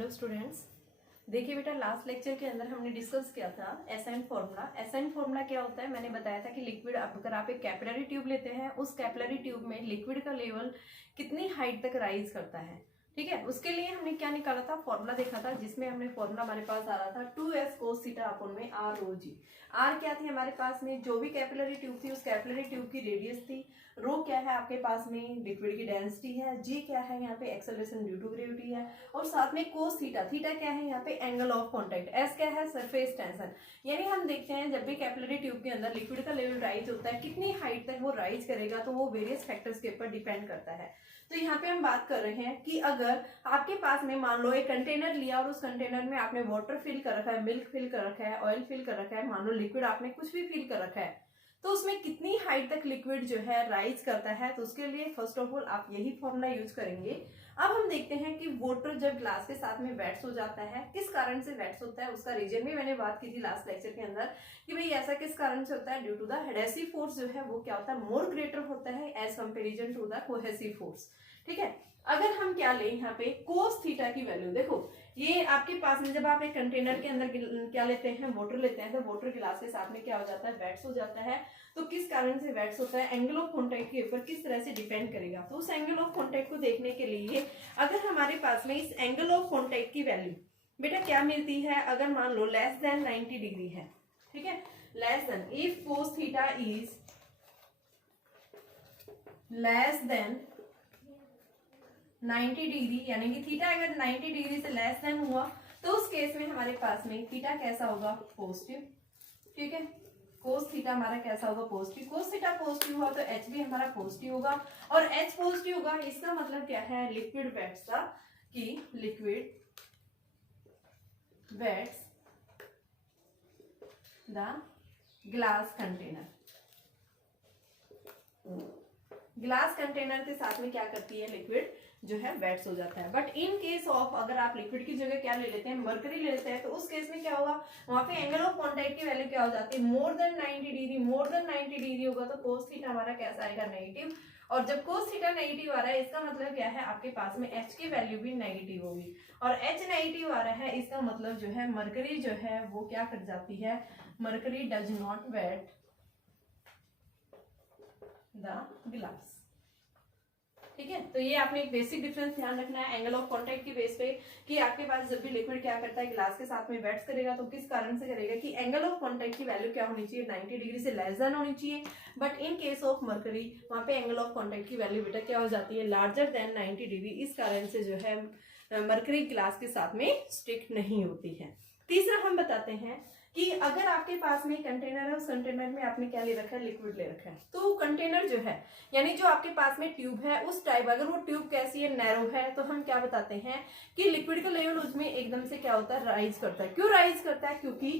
Hello students, देखिए बेटा last lecture के अंदर हमने डिस्कस किया था एसआई फॉर्मूला। एसआई फॉर्मूला क्या होता है मैंने बताया था कि लिक्विड अगर आप एक कैपिलरी ट्यूब लेते हैं, उस कैपिलरी ट्यूब में लिक्विड का लेवल कितनी हाइट तक राइज करता है। ठीक है, उसके लिए हमने क्या निकाला था, फॉर्मूला देखा था, जिसमें हमने फॉर्मूला हमारे पास आ रहा था 2s cos थीटा अपॉन में r रो जी। r क्या थी हमारे पास में, जो भी कैपिलरी ट्यूब थी उस कैपिलरी ट्यूब की रेडियस थी। रो क्या है आपके पास में, लिक्विड की डेंसिटी है। g क्या है यहाँ पे, एक्सेलरेशन ड्यू टू ग्रेविटी है। और साथ में cos थीटा, थीटा क्या है यहाँ पे, एंगल ऑफ कॉन्टैक्ट। s क्या है, सरफेस टेंशन। यानी हम देखते हैं जब भी कैपिलरी ट्यूब के अंदर लिक्विड का लेवल राइज होता है, कितनी हाइट तक वो राइज करेगा, तो वो वेरियस फैक्टर्स के ऊपर डिपेंड करता है। तो यहाँ पे हम बात कर रहे हैं कि अगर आपके पास में मान लो एक कंटेनर लिया और उस कंटेनर में आपने वाटर फिल कर रखा है, मिल्क फिल कर रखा है, ऑयल फिल कर रखा है, मान लो लिक्विड आपने कुछ भी फिल कर रखा है, तो उसमें कितनी हाइट तक लिक्विड जो है राइज करता है। तो उसके लिए फर्स्ट ऑफ ऑल आप यही फॉर्मूला यूज करेंगे। अब हम देखते हैं कि वाटर जब ग्लास के साथ में वेट्स हो जाता है, किस कारण से वेट्स होता है, उसका रीजन भी मैंने बात की थी लास्ट लेक्चर के अंदर कि भाई ऐसा किस कारण से होता है। Due to the adhesive force जो है वो क्या होता है, मोर ग्रेटर होता है as comparison to the cohesive force. ठीक है, अगर हम क्या लें यहाँ पे कोस थीटा की वैल्यू, देखो ये आपके पास में जब आप एक कंटेनर के अंदर क्या लेते हैं, वाटर लेते हैं, तो वाटर गिलास के साथ में क्या हो जाता है, वेट्स हो जाता है। तो किस कारण से वेट्स होता है, एंगल ऑफ कॉन्टैक्ट के ऊपर किस तरह से डिपेंड करेगा। तो उस एंगल ऑफ कॉन्टैक्ट को देखने के लिए अगर हमारे पास में इस एंगल ऑफ कॉन्टैक्ट की वैल्यू बेटा क्या मिलती है, अगर मान लो लेस देन 90 डिग्री है, ठीक है, less than, if cos theta is less than 90 degree, यानी कि थीटा अगर 90 डिग्री से लेस देन हुआ तो उस केस में हमारे पास में थीटा कैसा होगा, पॉजिटिव। ठीक है, कोस थीटा हमारा कैसा होगा, पॉजिटिव। कोस थीटा पॉजिटिव हुआ तो एच भी हमारा पॉजिटिव होगा, और एच पॉजिटिव होगा इसका मतलब क्या है, लिक्विड वेट्स का, कि liquid wets the glass container. Glass container के साथ में क्या करती है, लिक्विड जो है वेट्स हो जाता है। बट इन केस ऑफ अगर आप लिक्विड की जगह क्या ले लेते हैं, मरकरी ले लेते हैं, तो उस केस में क्या होगा, वहां पे एंगल ऑफ कॉन्टैक्ट की वैल्यू क्या हो जाती है, more than 90 degree. More than 90 degree होगा तो कोस थीटा हमारा कैसा आएगा, नेगेटिव। और जब कोस थीटा नेगेटिव आ रहा है इसका मतलब क्या है, आपके पास में एच की वैल्यू भी नेगेटिव होगी। और एच नेगेटिव आ रहा है इसका मतलब जो है मरकरी जो है वो क्या कर जाती है, mercury does not wet the glass. ठीक है, तो ये आपने एक बेसिक डिफरेंस ध्यान रखना है एंगल ऑफ कॉन्टैक्ट की बेस पे, कि आपके पास जब भी लिक्विड क्या करता है, ग्लास के साथ में वेट्स करेगा, तो किस कारण से करेगा, कि एंगल ऑफ कॉन्टैक्ट की वैल्यू क्या होनी चाहिए, 90 डिग्री से लेस देन होनी चाहिए। But in case of mercury वहां पे एंगल ऑफ कॉन्टैक्ट की वैल्यू बेटा क्या हो जाती है, लार्जर देन 90 डिग्री। इस कारण से जो है मरकरी ग्लास के साथ में स्टिक नहीं होती है। तीसरा हम बताते हैं कि अगर आपके पास में कंटेनर है, उस कंटेनर में आपने क्या ले रखा है, लिक्विड ले रखा है, तो कंटेनर जो है यानी जो आपके पास में ट्यूब है उस टाइप, अगर वो ट्यूब कैसी है, नैरो है, तो हम क्या बताते हैं कि लिक्विड का लेवल उसमें एकदम से क्या होता है, राइज करता है। क्यों राइज करता है, क्योंकि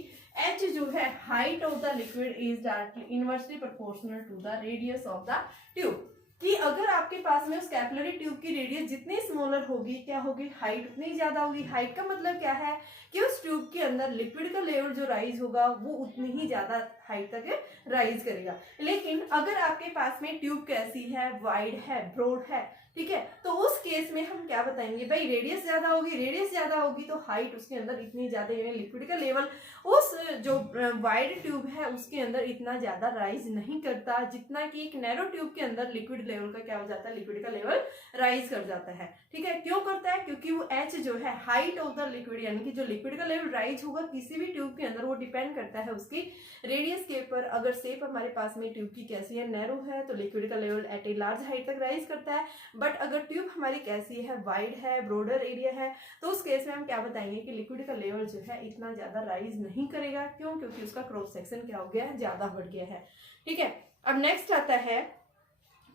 एच जो है, height of the liquid is directly inversely proportional to the radius of the tube. कि अगर आपके पास में उस कैपिलरी ट्यूब की रेडियस जितनी स्मॉलर होगी, क्या होगी, हाइट उतनी ज्यादा होगी। हाइट का मतलब क्या है कि उस ट्यूब के अंदर लिक्विड का लेवल जो राइज होगा वो उतनी ही ज्यादा हाइट तक राइज करेगा। लेकिन अगर आपके पास में ट्यूब कैसी है, वाइड है, ब्रॉड है, ठीक है, तो उस केस में हम क्या बताएंगे, भाई रेडियस ज्यादा होगी, रेडियस ज्यादा होगी तो हाइट उसके अंदर इतनी ज्यादा, यानी लिक्विड का लेवल उस जो वाइड ट्यूब है उसके अंदर इतना ज्यादा राइज नहीं करता, जितना कि एक नैरो ट्यूब के अंदर लिक्विड लेवल का क्या हो जाता है, लिक्विड का लेवल राइज कर जाता है। ठीक है, क्यों करता है, क्योंकि वो एच जो है, हाइट ऑफ द लिक्विड, यानी कि जो लिक्विड का लेवल राइज होगा किसी भी ट्यूब के अंदर, वो डिपेंड करता है उसकी रेडियस के ऊपर। अगर सेप हमारे पास में ट्यूब की कैसी है, नैरो है, तो लिक्विड का level at a large height तक राइज करता है। बट अगर ट्यूब हमारी कैसी है, वाइड है, ब्रॉडर एरिया है, तो उस केस में हम क्या बताएंगे कि लिक्विड का लेवल जो है इतना ज्यादा राइज नहीं करेगा। क्यों, क्योंकि उसका क्रॉस सेक्शन क्या हो गया है, ज्यादा बढ़ गया है। ठीक है, अब नेक्स्ट आता है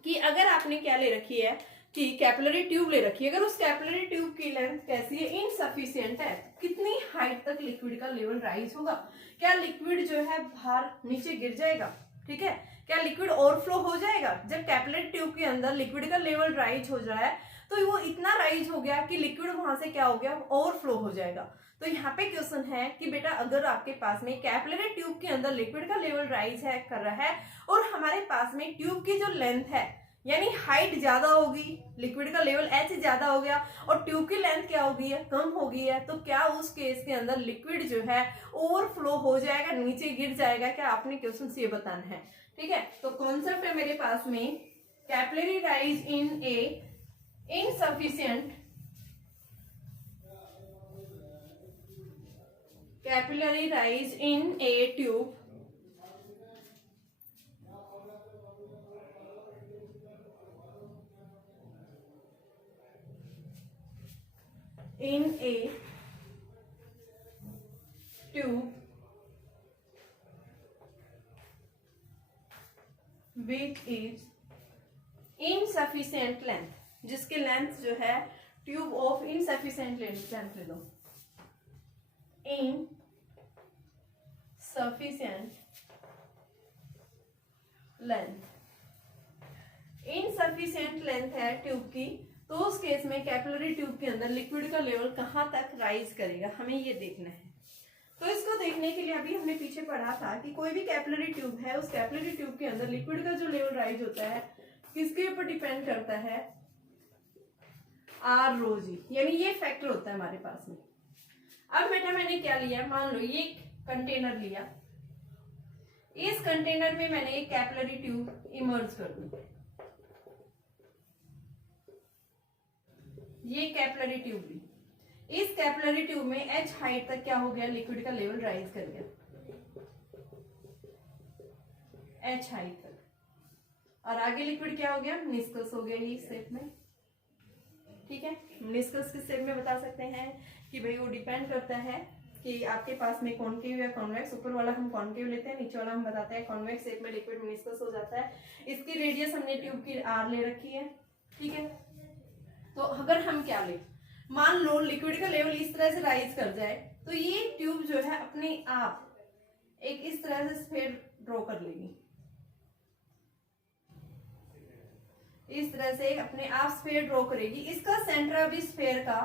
कि अगर आपने क्या ले रखी है, कि कैपिलरी ट्यूब ले रखी है, अगर उस कैपिलरी ट्यूब की लेंथ कैसी है, इनसफिशिएंट है, कितनी हाइट तक लिक्विड का लेवल राइज होगा, क्या लिक्विड जो है बाहर नीचे गिर जाएगा, ठीक है, क्या लिक्विड ओवरफ्लो हो जाएगा। जब कैपिलरी ट्यूब के अंदर लिक्विड का लेवल राइज हो रहा है तो वो इतना राइज हो गया कि लिक्विड वहां से क्या हो गया, ओवरफ्लो हो जाएगा। तो यहाँ पे क्वेश्चन है कि बेटा अगर आपके पास में कैपिलरी ट्यूब के अंदर लिक्विड का लेवल राइज है कर रहा है, और हमारे पास में ट्यूब की जो लेंथ है, यानी हाइट ज्यादा होगी, लिक्विड का लेवल एच ज्यादा हो गया और ट्यूब की लेंथ क्या हो गई है, कम हो गई है, तो क्या उस केस के अंदर लिक्विड जो है ओवरफ्लो हो जाएगा, नीचे गिर जाएगा? क्या आपने क्वेश्चन से ये बताना है। ठीक है, तो कॉन्सेप्ट है मेरे पास में capillary rise in A insufficient capillary rise in a tube in a tube which is insufficient length, जिसकी लेंथ जो है ट्यूब ऑफ इनसफिशिएंट लेंथ ले लो, insufficient length, इनसफिशिएंट लेंथ है ट्यूब की, तो उस केस में कैपिलरी ट्यूब के अंदर लिक्विड का लेवल कहां तक राइज करेगा, हमें ये देखना है। तो इसको देखने के लिए अभी हमने पीछे पढ़ा था कि कोई भी कैपिलरी ट्यूब है, उस कैपिलरी ट्यूब के अंदर लिक्विड का जो लेवल राइज होता है किसके ऊपर डिपेंड करता है, आर रो जी, यानी ये फैक्टर होता है हमारे पास में। अब बेटा मैंने क्या लिया, मान लो ये कंटेनर लिया, इस कंटेनर में मैंने एक कैपिलरी ट्यूब इमर्ज कर दी, ये कैपिलरी ट्यूब ली, इस कैपिलरी ट्यूब में एच हाइट तक क्या हो गया, लिक्विड का लेवल राइज कर गया एच हाइट तक, और आगे लिक्विड क्या हो गया, मिनिस्कस हो गया इस शेप में। ठीक है, मिनिस्कस किस शेप में बता सकते हैं कि भाई वो डिपेंड करता है कि आपके पास में कॉन्केव या कॉन्वेक्स, ऊपर वाला हम कॉन्केव लेते हैं, नीचे वाला हम बताते हैं कॉन्वेक्स शेप में लिक्विड मिनिस्कस हो जाता है। इसकी रेडियस हमने ट्यूब की आर ले रखी है। ठीक है, तो अगर हम क्या ले, मान लो लिक्विड का लेवल इस तरह से राइज कर जाए, तो ये ट्यूब जो है अपने आप एक इस तरह से स्फीयर ड्रॉ कर लेगी, इस तरह से अपने आप स्फीयर ड्रॉ करेगी। इसका सेंटर अभी स्फीयर का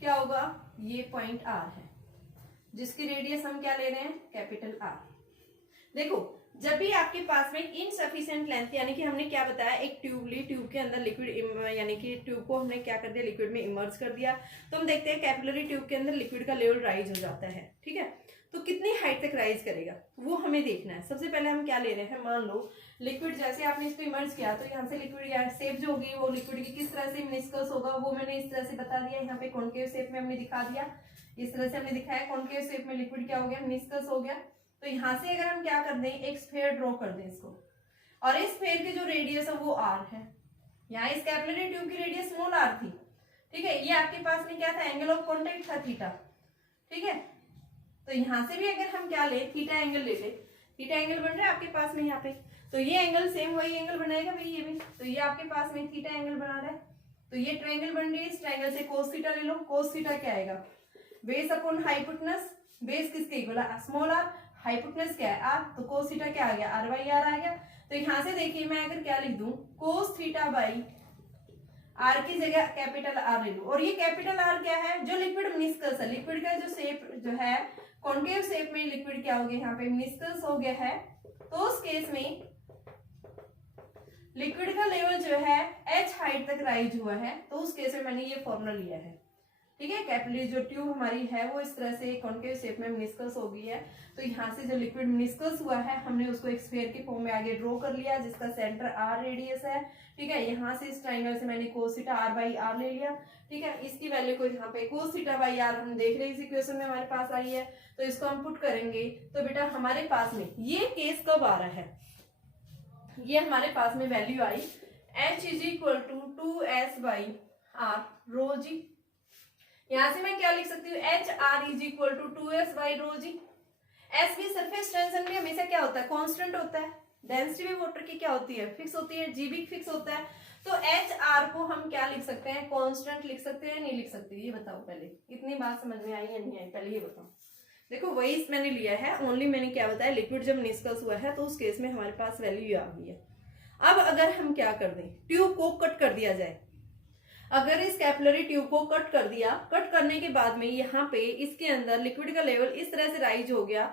क्या होगा, ये पॉइंट आर है, जिसकी रेडियस हम क्या ले रहे हैं, कैपिटल आर। देखो जब भी आपके पास में इनसफिशिएंट लेंथ, यानी कि हमने क्या बताया, एक ट्यूब ली, ट्यूब के अंदर लिक्विड, यानी कि ट्यूब को हमने क्या कर दिया, लिक्विड में इमर्ज कर दिया, तो हम देखते हैं कैपिलरी ट्यूब के अंदर लिक्विड का लेवल राइज हो जाता है। ठीक है, तो कितनी हाइट तक राइज करेगा वो हमें देखना है। सबसे पहले हम क्या ले रहे हैं, मान लो लिक्विड जैसे आपने इसको इमर्ज किया, तो यहाँ से लिक्विड शेप जो होगी वो लिक्विड की किस तरह से मिनिस्कस होगा, वो मैंने इस तरह से बता दिया, यहाँ पे कॉन्केव शेप में हमने दिखा दिया, इस तरह से हमने दिखाया कॉन्केव शेप में लिक्विड क्या हो गया, मिनिस्कस हो गया। तो यहाँ से अगर हम क्या कर दें, एक स्फीयर ड्रॉ कर दें इसको, और इस स्फीयर की जो रेडियस है वो आर है, यहाँ इस कैपिलरी ट्यूब की रेडियस स्मॉल आर थी। ठीक है, ये आपके पास में क्या था, एंगल ऑफ कॉन्टैक्ट था थीटा। ठीक है, तो यहाँ से भी अगर हम क्या ले, थीटा एंगल ले ले, थीटा एंगल बन रहा है आपके पास में यहाँ पे, तो ये एंगल सेम वही एंगल बनाएगा भाई, ये भी, तो ये आपके पास में थीटा एंगल बना रहा है, तो ये ट्रायंगल बन रही है, इस ट्रायंगल से कोस थीटा ले लो, कोस थीटा क्या आएगा, बेस अपॉन हाइपोटेनस, बेस किसके इक्वल है, स्मॉल आर, हाइपोटेनस क्या है आर, तो कोस थीटा क्या आ गया, आर बाई आर आ गया। तो यहाँ से देखिए मैं अगर क्या लिख दूं, कोस थीटा बाई आर की जगह कैपिटल आर ले लूं, और ये कैपिटल आर क्या है, जो लिक्विड मिनिस्कस है, लिक्विड का जो शेप जो है कॉन्केव शेप में लिक्विड क्या हो गया, यहाँ पे मिनिस्कस हो गया है, तो उस केस में लिक्विड का लेवल जो है एच हाइट तक राइज हुआ है, तो उस केस में मैंने ये फॉर्मूला लिया है। ठीक है, कैपिलरी जो ट्यूब हमारी है वो इस तरह से कॉन्केव शेप में मिनिस्कस हो गई है, तो यहाँ से जो लिक्विड मिनिस्कस हुआ है हमने उसको एक स्फीयर के फॉर्म में आगे ड्रॉ कर लिया, जिसका सेंटर आर रेडियस है। ठीक है, यहाँ से इस ट्रायंगल से मैंने cos theta R by R ले लिया। ठीक है, इसकी वैल्यू को यहाँ पे कोस थीटा बाई आर हम देख रहे हैं इस इक्वेशन में हमारे पास आई है, तो इसको हम पुट करेंगे, तो बेटा हमारे पास में ये केस कब आ रहा है, ये हमारे पास में वैल्यू आई h is equal to 2s by r rho g. यहां से मैं क्या लिख सकती हूँ, h r is equal to 2s by rho g. S भी सरफेस टेंशन भी हमेशा क्या होता है, कांस्टेंट होता है, डेंसिटी भी वाटर की क्या होती है, फिक्स होती है, जी भी फिक्स होता है, तो एच आर को हम क्या लिख सकते हैं, कांस्टेंट लिख सकते हैं, नहीं लिख सकते, ये बताओ पहले, इतनी बात समझ में आई या नहीं आई, पहले ये बताओ। देखो वही मैंने लिया है, ओनली मैंने क्या बताया, लिक्विड जब मिनिस्कस हुआ है तो उस केस में हमारे पास वैल्यू आ गई है। अब अगर हम क्या कर दें, ट्यूब को कट कर दिया जाए, अगर इस कैपिलरी ट्यूब को कट कर दिया, कट करने के बाद में यहाँ पे इसके अंदर लिक्विड का लेवल इस तरह से राइज हो गया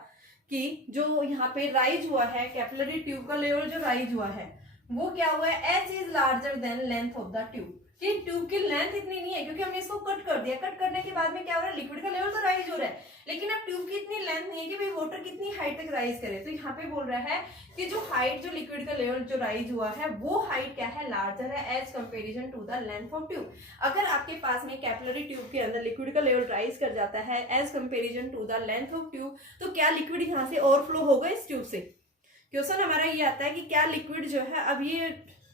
कि जो यहाँ पे राइज हुआ है, कैपिलरी ट्यूब का लेवल जो राइज हुआ है वो क्या हुआ है, H is larger than length of the tube, कि ट्यूब की लेंथ इतनी नहीं है क्योंकि हमने इसको कट कर दिया। कट करने के बाद में क्या हो रहा है, लिक्विड का लेवल तो राइज हो रहा है, लेकिन अब ट्यूब की इतनी लेंथ नहीं है कि भाई वाटर कितनी हाइट तक राइज करे। तो यहाँ पे बोल रहा है कि जो हाइट, जो लिक्विड का लेवल जो राइज हुआ है वो हाइट क्या है, लार्जर है as comparison to the length of tube. अगर आपके पास में कैपिलरी ट्यूब के अंदर लिक्विड का लेवल राइज कर जाता है as comparison to the length of tube, तो क्या लिक्विड यहाँ से ओवरफ्लो होगा इस ट्यूब से। क्वेश्चन हमारा ये आता है कि क्या लिक्विड जो है अब ये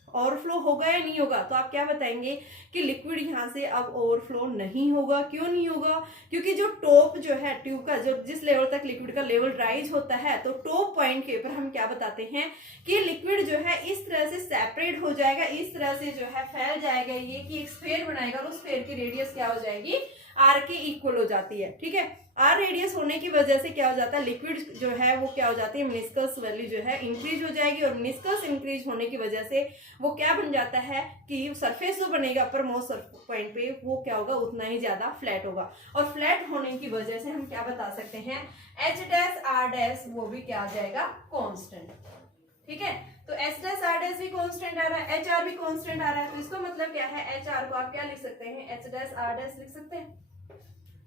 ओवरफ्लो होगा या नहीं होगा। तो आप क्या बताएंगे कि लिक्विड यहाँ से अब ओवरफ्लो नहीं होगा। क्यों नहीं होगा, क्योंकि जो टॉप जो है ट्यूब का, जो जिस लेवल तक लिक्विड का लेवल राइज होता है, तो टॉप पॉइंट के ऊपर हम क्या बताते हैं कि लिक्विड जो है इस तरह से सेपरेट हो जाएगा, इस तरह से जो है फैल जाएगा, ये कि एक स्फीयर बनाएगा और उस स्फीयर की रेडियस क्या हो जाएगी, आर के इक्वल हो जाती है। ठीक है, आर रेडियस होने की वजह से क्या हो जाता है, लिक्विड जो है वो क्या हो जाती है, मिनिस्कस वैल्यू जो है इंक्रीज हो जाएगी, और मिनिस्कस इंक्रीज होने की वजह से वो क्या बन जाता है कि सरफेस जो बनेगा अपर मोस्ट पॉइंट पे, वो क्या होगा, उतना ही ज्यादा फ्लैट होगा। और फ्लैट होने की वजह से हम क्या बता सकते हैं, एच डैश आर डैश वो भी क्या आ जाएगा, कॉन्स्टेंट। ठीक है, तो एच डैश आर डैश भी कॉन्स्टेंट आ रहा है, एच आर भी कॉन्स्टेंट आ रहा है, तो इसका मतलब क्या है, एच आर को आप क्या लिख सकते हैं, एच डैश आर डैश लिख सकते हैं।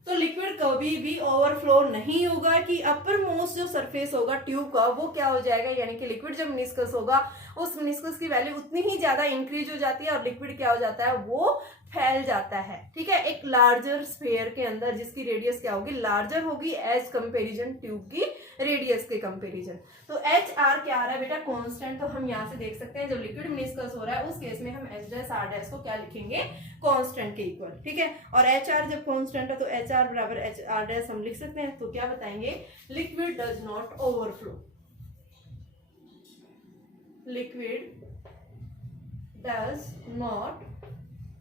तो लिक्विड कभी भी ओवरफ्लो नहीं होगा कि अपर मोस्ट जो सरफेस होगा ट्यूब का वो क्या हो जाएगा, यानी कि लिक्विड जब मिनिस्कस होगा उस मिनिस्कस की वैल्यू उतनी ही ज्यादा इंक्रीज हो जाती है और लिक्विड क्या हो जाता है, वो फैल जाता है। ठीक है, एक लार्जर स्फीयर के अंदर जिसकी रेडियस क्या होगी, लार्जर होगी एज कंपेरिजन ट्यूब की रेडियस के कंपेरिजन। तो एच आर क्या आ रहा है बेटा, कांस्टेंट। तो हम यहाँ से देख सकते हैं जब लिक्विड मिनिस्कस हो रहा है उस केस में हम एच डैश आर डैश को क्या लिखेंगे, कांस्टेंट के इक्वल। ठीक है, और एच आर जब कांस्टेंट है तो एच आर बराबर एच आर डैश हम लिख सकते हैं। तो क्या बताएंगे, liquid does not overflow, liquid does not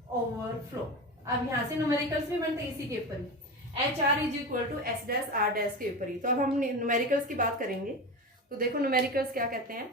overflow. अब यहां से न्यूमेरिकल्स भी बनते हैं इसी के ऊपर ही, h r is equal to h dash r dash के ऊपर ही। तो अब हम न्यूमेरिकल्स की बात करेंगे। तो देखो न्यूमेरिकल्स क्या कहते हैं,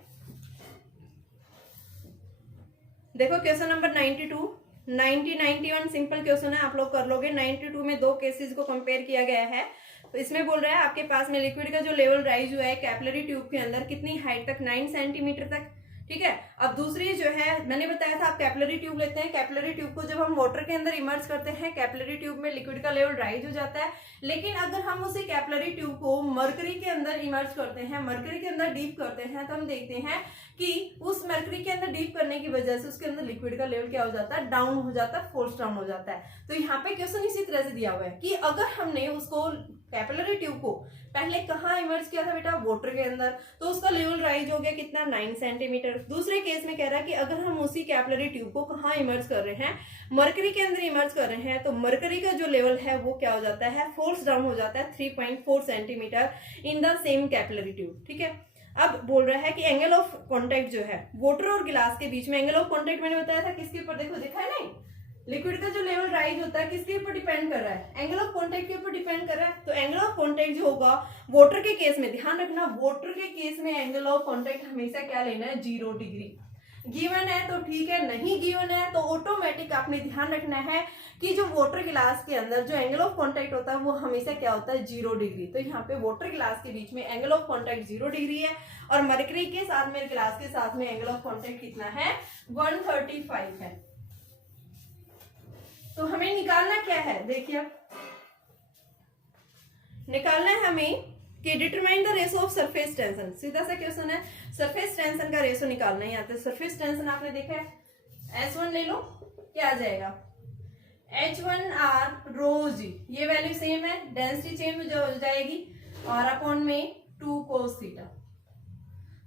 देखो क्वेश्चन नंबर 92, 90, 91 सिंपल क्वेश्चन है, आप लोग कर लोगे। 92 में दो केसेस को कंपेयर किया गया है। तो इसमें बोल रहा है आपके पास में लिक्विड का जो लेवल राइज हुआ है कैपिलरी ट्यूब के अंदर कितनी हाइट तक, 9 सेंटीमीटर तक। ठीक है, अब दूसरी जो है मैंने बताया था आप कैपिलरी ट्यूब लेते हैं, कैपिलरी ट्यूब को जब हम वाटर के अंदर इमर्ज करते हैं कैपिलरी ट्यूब में लिक्विड का लेवल राइज हो जाता है। लेकिन अगर हम उसी कैपिलरी ट्यूब को मरकरी के अंदर इमर्ज करते हैं, मरकरी के अंदर डीप करते हैं, तो हम देखते हैं कि उस मरकरी के अंदर डीप करने की वजह से उसके अंदर लिक्विड का लेवल क्या हो जाता है, डाउन हो जाता है, फोर्स डाउन हो जाता है। तो यहाँ पे क्वेश्चन इसी तरह से दिया हुआ है कि अगर हमने उसको कैपिलरी ट्यूब को पहले कहाँ इमर्ज किया था बेटा, वाटर के अंदर, तो उसका लेवल राइज हो गया कितना, 9 सेंटीमीटर। दूसरे केस में कह रहा है कि अगर हम उसी कैपिलरी ट्यूब को कहाँ इमर्ज कर रहे हैं, मरकरी के अंदर इमर्ज कर रहे हैं, तो मरकरी का जो लेवल है वो क्या हो जाता है, फोर्स डाउन हो जाता है 3.4 centimetre in the same capillary tube. ठीक है, अब बोल रहा है कि एंगल ऑफ कॉन्टेक्ट जो है वाटर और गिलास के बीच में, एंगल ऑफ कॉन्टेक्ट मैंने बताया था किसके ऊपर, देखो दिखा है नहीं, लिक्विड का जो लेवल राइज होता है किसके ऊपर डिपेंड कर रहा है, एंगल ऑफ कॉन्टेक्ट के ऊपर डिपेंड कर रहा है। तो एंगल ऑफ कॉन्टेक्ट जो होगा वाटर के केस में, ध्यान रखना वाटर के केस में एंगल ऑफ कॉन्टेक्ट हमेशा क्या लेना है, 0 डिग्री। गिवन है तो ठीक है, नहीं गिवन है तो ऑटोमेटिक आपने ध्यान रखना है कि जो वाटर गिलास के अंदर जो एंगल ऑफ कांटेक्ट होता है वो हमेशा क्या होता है, 0 डिग्री। तो यहाँ पे वाटर गिलास के बीच में एंगल ऑफ कांटेक्ट 0 डिग्री है और मरकरी के साथ में गिलास के साथ में एंगल ऑफ कांटेक्ट कितना है, 135 है। तो हमें निकालना क्या है, देखिए निकालना है हमें कि determine the ratio of surface tension. सीधा सा क्वेश्चन है, सरफेस टेंशन का रेशो निकालना ही आता है। सरफेस टेंशन आपने देखा है, S1 ले लो, क्या आ जाएगा, H1R रो जी, ये वैल्यू सेम है, डेंसिटी चेंज हो जाएगी और अपॉन में 2 cos थीटा।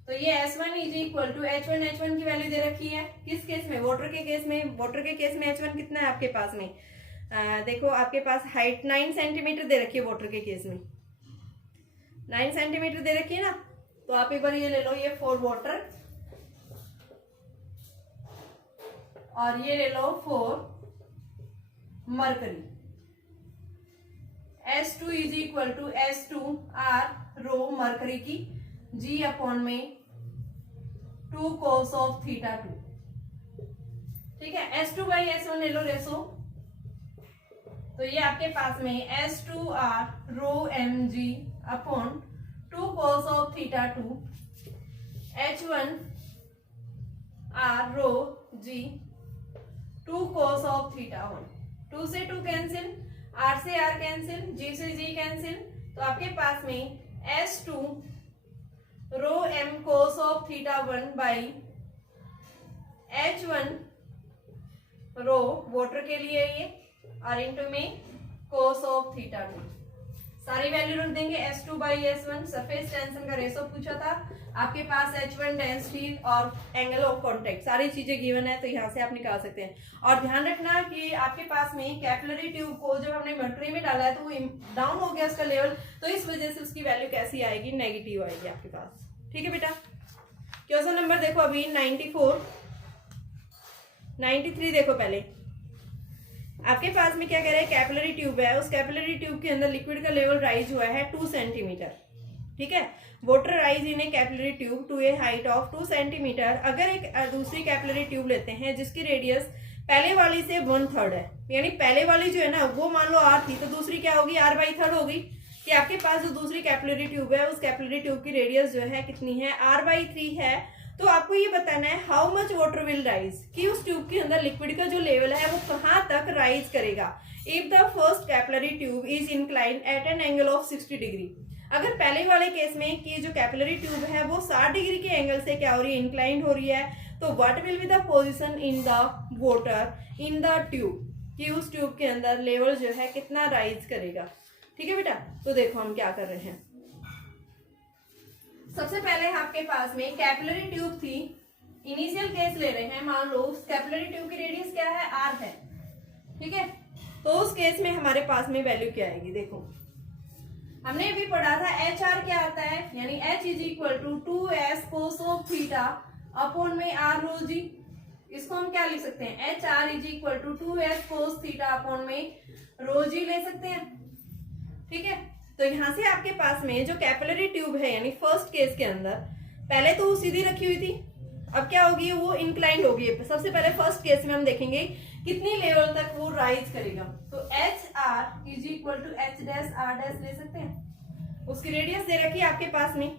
तो ये S1 is equal to H1 की वैल्यू दे रखी है किस केस में, वाटर के केस में। वाटर के केस में H1 कितना है आपके पास में, देखो आपके पास हाइट 9 सेंटीमीटर दे रखी है, वाटर के केस में 9 सेंटीमीटर दे रखी है ना। तो आप एक बार ये ले लो, ये फॉर वाटर और ये ले लो for mercury. S2 is equal to S2R rho mercury की G अपॉन में 2 cos ऑफ थीटा 2। ठीक है, S2 बाई S1 ले लो रेशो, तो ये आपके पास में S2R rho mg upon 2 cos of theta 2 H1 R rho g 2 cos of theta 1। 2 से 2 कैंसिल, आर से आर कैंसिल, जी से जी कैंसिल, तो आपके पास में S2 rho m cos of theta 1 by H1 rho water के लिए ये और इंटू में cos ऑफ थीटा 2। सारी वैल्यू रख देंगे S2 by S1। Surface tension का रेशो पूछा था, आपके पास H1 डेंसिटी और एंगल ऑफ कांटेक्ट सारी चीजें गिवन है, तो यहाँ से आप निकाल सकते हैं। और ध्यान रखना कि आपके पास में कैपिलरी ट्यूब को जब हमने मर्करी में डाला है तो वो डाउन हो गया उसका लेवल, तो इस वजह से उसकी वैल्यू कैसी आएगी, नेगेटिव आएगी आपके पास। ठीक है बेटा। क्वेश्चन नंबर देखो अभी 94, 93 देखो पहले। आपके पास में क्या कह रहे हैं, कैपिलरी ट्यूब है, उस कैपिलरी ट्यूब के अंदर लिक्विड का लेवल राइज हुआ है 2 सेंटीमीटर। ठीक है, water rise in a capillary tube to a height of 2 centimetre. अगर एक दूसरी कैपिलरी ट्यूब लेते हैं जिसकी रेडियस पहले वाली से 1/3 है, यानी पहले वाली जो है ना वो मान लो r थी, तो दूसरी क्या होगी, r/3 होगी। कि आपके पास जो दूसरी कैपिलरी ट्यूब है उस कैपिलरी ट्यूब की रेडियस जो है कितनी है, r/3 है। तो आपको ये बताना है how much water will rise, कि उस ट्यूब के अंदर लिक्विड का जो लेवल है वो कहाँ तक राइज करेगा। If the first capillary tube is inclined at an angle of 60 degree. अगर पहले वाले केस में कि जो कैपिलरी ट्यूब है वो 60 डिग्री के एंगल से क्या हो रही है, इंक्लाइंड हो रही है, तो what will be the position in the water in the tube, कि उस ट्यूब के अंदर लेवल जो है कितना राइज करेगा। ठीक है बेटा। तो देखो हम क्या कर रहे हैं, सबसे पहले आपके पास में कैपिलरी ट्यूब थी, इनिशियल केस ले रहे हैं, मान लो उस कैपिलरी ट्यूब की रेडियस क्या है, r है। ठीक है, तो उस केस में हमारे पास में वैल्यू क्या आएगी, देखो हमने अभी पढ़ा था HR क्या आता है, यानी H is equal to 2s cos of theta upon में r रो जी। इसको हम क्या लिख सकते हैं, HR is equal to 2s cos theta upon में रो जी ले सकते हैं। ठीक है, तो यहां से आपके पास में जो कैपिलरी ट्यूब है यानी फर्स्ट केस के अंदर पहले तो वो सीधी रखी हुई थी, अब क्या होगी, वो इंक्लाइंड होगी। सबसे पहले फर्स्ट केस में हम देखेंगे कितनी लेवल तक वो राइज करेगा, तो HR is equal to H dash R dash ले सकते हैं, उसकी रेडियस दे रखी है आपके पास में।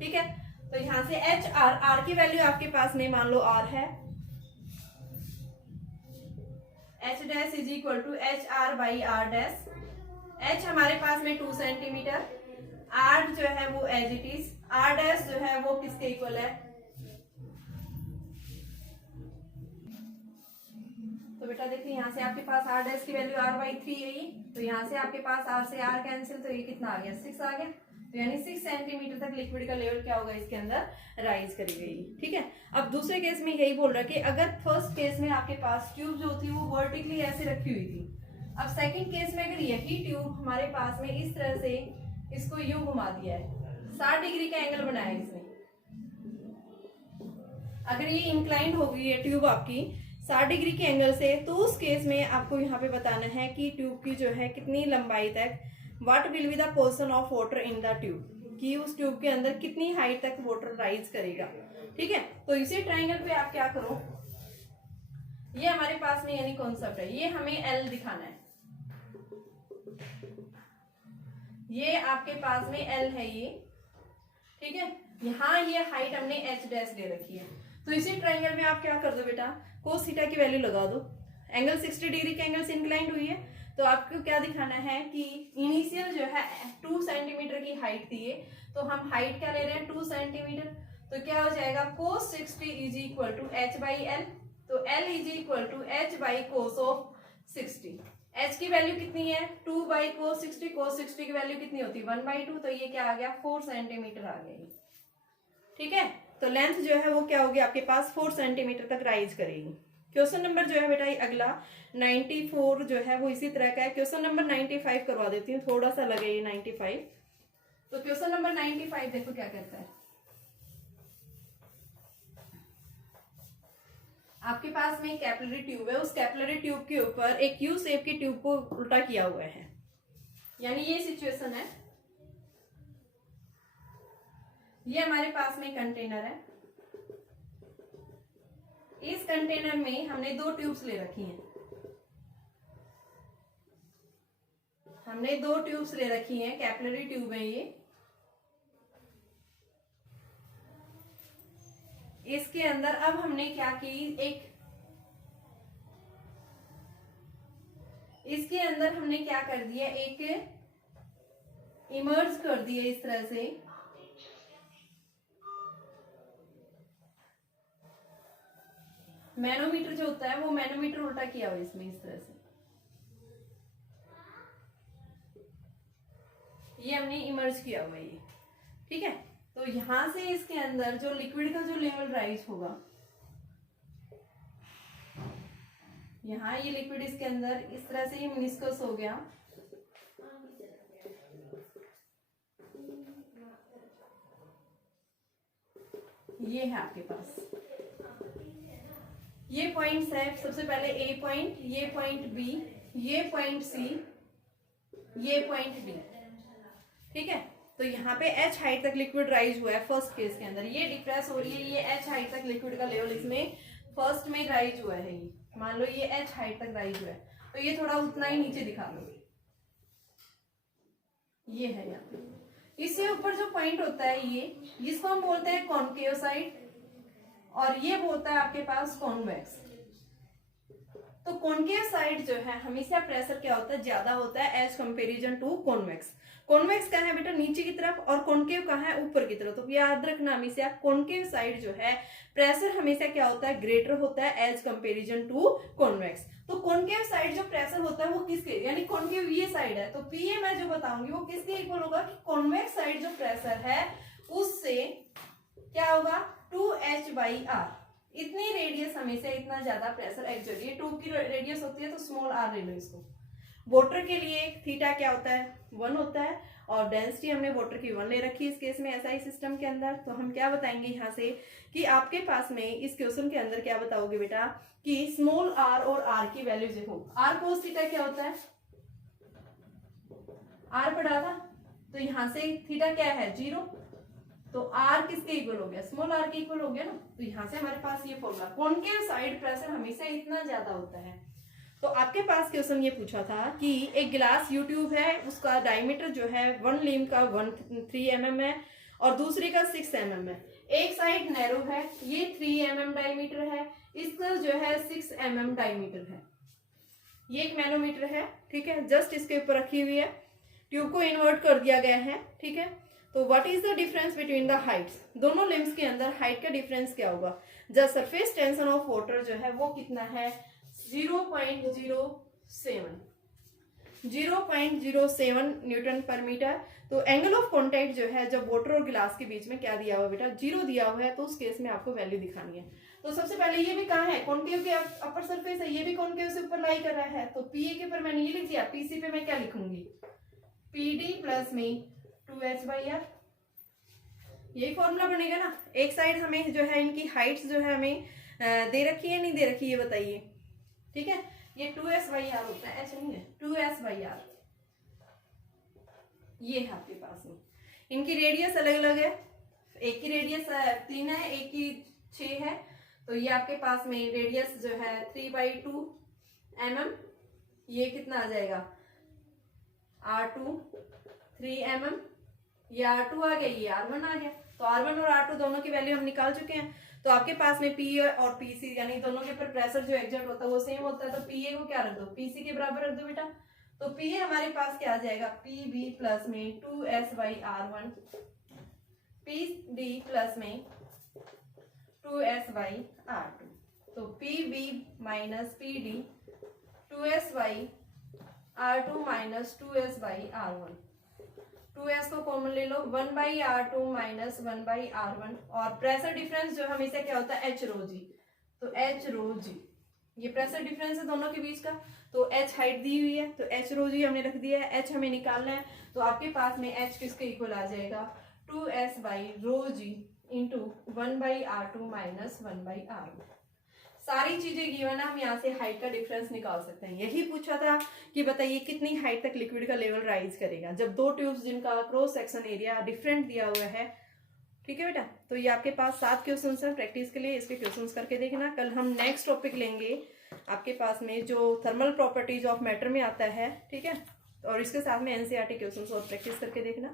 ठीक है, तो यहां से HR, R की वैल्यू आपके पास में मान लो R है, H dash is equal to HR by R dash. H हमारे पास में 2 सेंटीमीटर, R जो है वो as it is, R dash जो है वो किसके इक्वल है, तो बेटा देखिए यहाँ से आपके पास R डैश की वैल्यू r/3 है ये, तो यहाँ से आपके पास R से R कैंसिल, तो ये कितना आ गया, 6 आ गया। तो यानी 6 सेंटीमीटर तक लिक्विड का लेवल क्या होगा, इसके अंदर राइज करेगी। ठीक है, अब दूसरे केस में यही बोल रहा है कि अगर फर्स्ट केस में आपके पास ट्यूब जो थी वो वर्टिकली ऐसे रखी हुई थी, अब सेकंड केस में अगर यही ट्यूब हमारे पास में इस तरह से इसको यूं घुमा दिया है, 60 डिग्री का एंगल बनाया इसने, अगर ये इंक्लाइंड हो गई है ट्यूब आपकी 60 डिग्री के एंगल से, तो उस केस में आपको यहाँ पे बताना है कि ट्यूब की जो है कितनी लंबाई तक, what will be the position of water in the tube, कि उस ट्यूब के अंदर कितनी हाइट तक वाटर राइज करेगा। ठीक है, तो इसी ट्राइंगल पे आप क्या करो, ये हमारे पास में यानी कॉन्सेप्ट है, ये हमें L दिखाना है, ये आपके पास में L है ये। ठीक है, यहाँ ये हाइट हमने H डैश दे रखी है, तो इसी ट्राइंगल में आप क्या कर दो बेटा, कोस थीटा की वैल्यू लगा दो, एंगल 60 डिग्री के एंगल से इंक्लाइंड हुई है, तो आपको क्या दिखाना है कि इनिशियल जो है 2 सेंटीमीटर की हाइट थी ये, तो हम हाइट क्या ले रहे हैं 2 सेंटीमीटर, तो क्या हो जाएगा cos 60 is equal to H/L, तो L is equal to H/cos of 60। H की वैल्यू कितनी है 2/cos 60, cos 60 की वैल्यू कितनी होती है 1/2, तो ये क्या आ गया 4 सेंटीमीटर आ गया। ठीक है, तो लेंथ जो है वो क्या होगी आपके पास 4 सेंटीमीटर तक राइज करेगी। क्वेश्चन नंबर जो है बेटा अगला 94 जो है वो इसी तरह का है। क्वेश्चन नंबर 95 करवा देती हूँ, थोड़ा सा लगे ये 95। तो क्वेश्चन नंबर 95 देखो क्या कहता है, आपके पास में कैपिलरी ट्यूब है, उस कैपिलरी ट्यूब के ऊपर एक यू शेप की ट्यूब को उल्टा किया हुआ है, यानी ये सिचुएशन है, ये हमारे पास में कंटेनर है, इस कंटेनर में हमने 2 ट्यूब्स ले रखी हैं, हमने 2 ट्यूब्स ले रखी हैं, कैपिलरी ट्यूब है ये। इसके अंदर अब हमने क्या की, इसके अंदर हमने क्या कर दिया, एक इमर्ज कर दिया इस तरह से, मैनोमीटर जो होता है वो मैनोमीटर उल्टा किया हुआ इसमें इस तरह से, ये हमने इमर्ज किया हुआ ये, ठीक है। तो यहां से इसके अंदर जो लिक्विड का जो लेवल राइज होगा, यहाँ ये लिक्विड इसके अंदर इस तरह से ये मिनिस्कस हो गया, ये है आपके पास, ये पॉइंट्स है, सबसे पहले ए पॉइंट, ये पॉइंट बी, ये पॉइंट सी, ये पॉइंट डी, ठीक है। तो यहाँ पे h हाइट तक लिक्विड राइज हुआ है फर्स्ट केस के अंदर, ये डिप्रेस हो रही है, ये h हाइट तक लिक्विड का लेवल इसमें फर्स्ट में राइज हुआ है, ये मान लो ये h हाइट तक राइज हुआ है, तो ये थोड़ा उतना ही नीचे दिखा लो, ये है यहाँ पे। इससे ऊपर जो पॉइंट होता है ये, जिसको हम बोलते हैं कॉनकेव साइड, और ये बोलता है आपके पास कॉन्वेक्स। तो कॉनकेव साइड जो है हमेशा प्रेशर क्या होता है, ज्यादा होता है as comparison to convex. Convex कहाँ है बेटा, नीचे की तरफ, और कॉनकेव कहाँ है, ऊपर की तरफ। तो याद रखना हमेशा कॉनकेव साइड जो है प्रेशर हमेशा क्या होता है, ग्रेटर होता है एज कंपेरिजन टू कॉन्वेक्स। तो कॉनकेव साइड जो प्रेशर होता है वो किसके, यानी कॉनकेव ये साइड है, तो पीए मैं जो बताऊंगी वो किसके इक्वल होगा, कि कॉन्वेक्स साइड जो प्रेशर है उससे क्या होगा, 2h/r। इतनी रेडियस हमेशा इतना ज्यादा प्रेशर एक्सर्ट, ये 2 की रेडियस होती है तो स्मॉल r ले लो इसको। वाटर के लिए थीटा क्या होता है, 1 होता है, और डेंसिटी हमने वाटर की 1 ले रखी इस केस में एसआई सिस्टम के अंदर। तो हम क्या बताएंगे यहाँ से कि आपके पास में इस क्वेश्चन के अंदर क्या बताओगे बेटा, कि स्मॉल r और r की वैल्यू देखो, r cos थीटा क्या होता है, r पढ़ा था, तो यहाँ से थीटा क्या है 0, तो r किसके इक्वल हो गया, स्मॉल r के इक्वल हो गया ना। तो यहाँ से हमारे पास ये फॉर्मूला, कॉनकेव साइड प्रेशर हमेशा इतना ज्यादा होता है। तो आपके पास क्वेश्चन ये पूछा था कि एक गिलास यूट्यूब है, उसका डायमीटर जो है 1 लिम का 3 mm है, और दूसरी का 6 mm है। एक साइड नैरो है, ये 3 mm डायमीटर है, इसका जो है 6 mm डायमीटर है। ये एक मैनोमीटर है, ठीक है, जस्ट इसके ऊपर रखी हुई है, ट्यूब को इन्वर्ट कर दिया गया है, ठीक है। तो what is the difference between the Heights, दोनों लिम्स के अंदर हाइट का डिफरेंस क्या होगा। The surface tension of water जो है वो कितना है, 0.07 न्यूटन पर मीटर। तो एंगल ऑफ कांटेक्ट जो है जब वाटर और गिलास के बीच में क्या दिया हुआ बेटा, 0 दिया हुआ है, तो उस केस में आपको वैल्यू दिखानी है। तो सबसे पहले ये भी कहाँ है, कॉनकेव के अपर सरफेस है, ये भी कॉनकेव से ऊपर लाई कर रहा है, तो पीए के ऊपर मैंने ये लिख दिया, पीसी पे मैं क्या लिखूंगी, पीडी प्लस में 2h/r, यही फॉर्मूला बनेगा ना। एक साइड हमें जो है इनकी हाइट्स जो है हमें दे रखी है नहीं दे रखी, ये बताइए, ठीक है। ये 2s/r होता है, h नहीं है, 2s/r, ये है आपके पास में। इनकी रेडियस अलग अलग है, एक की रेडियस 3 है, एक की 6 है, तो ये आपके पास में रेडियस जो है 3/2 mm, ये कितना आ जाएगा r2 3 mm, ये r2 आ गया, ये r1 आ गया। तो r1 और r2 दोनों की वैल्यू हम निकाल चुके हैं। तो आपके पास में P और PC यानी दोनों के ऊपर प्रेशर जो एक्सर्ट होता है वो सेम होता है, तो PA को क्या रख दो, PC के बराबर रख दो बेटा। तो PA हमारे पास क्या आ जाएगा, PB प्लस में 2s/r1, PD प्लस में 2s/r2। तो PB minus PD 2s/r2 minus 2s/r1, 2s को कॉमन ले लो, 1/r2 माइनस 1/r1, और प्रेशर डिफरेंस जो हमेशा क्या होता है, h/ρg। तो h/ρg ये प्रेशर डिफरेंस है दोनों के बीच का। तो h हाइट दी हुई है, तो h/ρg हमने रख दिया है, h हमें निकालना है। तो आपके पास में h किसके इक्वल आ जाएगा, 2s/ρg into 1/r2 minus 1/r1। सारी चीजें गिवन है, हम यहाँ से हाइट का डिफरेंस निकाल सकते हैं। यही पूछा था कि बताइए कितनी हाइट तक लिक्विड का लेवल राइज करेगा जब 2 ट्यूब्स जिनका क्रॉस सेक्शन एरिया डिफरेंट दिया हुआ है, ठीक है बेटा। तो ये आपके पास 7 क्वेश्चन है प्रैक्टिस के लिए, इसके क्वेश्चंस करके देखना। कल हम नेक्स्ट टॉपिक लेंगे आपके पास में जो थर्मल प्रॉपर्टीज ऑफ मैटर में आता है, ठीक है, और इसके साथ में एनसीईआरटी क्वेश्चंस और प्रैक्टिस करके देखना।